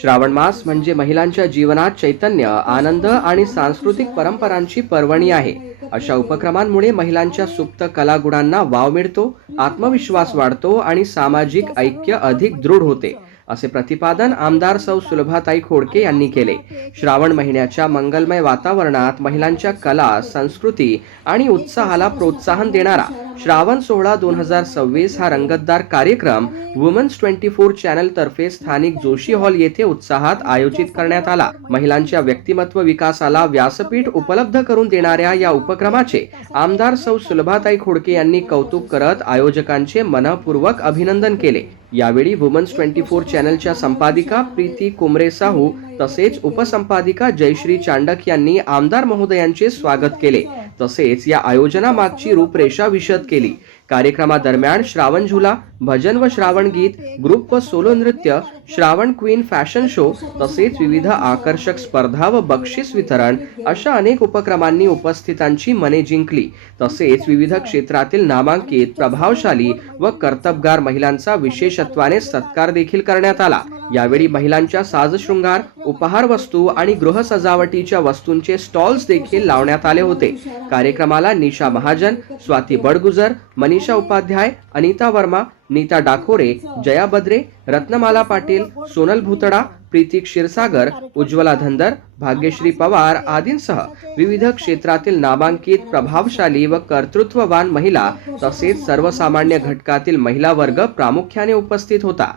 श्रावण मास म्हणजे महिलांच्या जीवनात चैतन्य, आनंद आणि सांस्कृतिक परंपरांची पर्वणी आहे. अशा उपक्रमांमुळे महिलांच्या सुप्त कलागुणांना वाव मिळतो, आत्मविश्वास वाढतो आणि सामाजिक ऐक्य अधिक दृढ होते, असे प्रतिपादन आमदार सौ सुलभाताई खोडके यांनी केले. श्रावण महिन्याच्या मंगलमय वातावरणात महिलांच्या कला, संस्कृती आणि उत्साहाला प्रोत्साहन देणारा श्रावण सोहळा 2026 हा रंगतदार कार्यक्रम वुमन्स 24 चॅनल तर्फे स्थानिक जोशी हॉल येथे उत्साहात आयोजित करण्यात आला. महिलांच्या व्यक्तिमत्व विकासाला व्यासपीठ उपलब्ध करून देणाऱ्या या उपक्रमाचे आमदार सौ सुलभाताई खोडके यांनी कौतुक करत आयोजकांचे मनपूर्वक अभिनंदन केले. यावेळी वुमन्स 24 चॅनलच्या संपादिका प्रीती कुमरे साहू तसेच उपसंपादिका जयश्री चांडक यांनी आमदार महोदयांचे स्वागत केले. तसेच या आयोजनामागची रूपरेषा विशद केली. कार्यक्रमादरम्यान श्रावण झुला, भजन व श्रावण गीत, ग्रुप व सोलो नृत्य, श्रावण क्वीन फॅशन शो तसेच विविध आकर्षक स्पर्धा व बक्षीस वितरण अशा अनेक उपक्रमांनी उपस्थितांची मने जिंकली. तसेच विविध क्षेत्रातील नामांकित, प्रभावशाली व कर्तबगार महिलांचा विशेषत्वाने सत्कार देखील करण्यात आला. यावेळी महिलांच्या साजशृंगार, उपहार वस्तू आणि गृह सजावटीच्या वस्तूंचे स्टॉल्स देखील लावण्यात आले होते. कार्यक्रमाला निशा महाजन, स्वाती बडगुजर, मनीषा उपाध्याय, अनिता वर्मा, नीता डाकोरे, जया बद्रे, रत्नमाला पाटील, सोनल भुतडा, प्रीती क्षीरसागर, उज्ज्वला धंदर, भाग्यश्री पवार आदींसह विविध क्षेत्रातील नामांकित, प्रभावशाली व कर्तृत्ववान महिला तसेच सर्वसामान्य घटकातील महिला वर्ग प्रामुख्याने उपस्थित होता.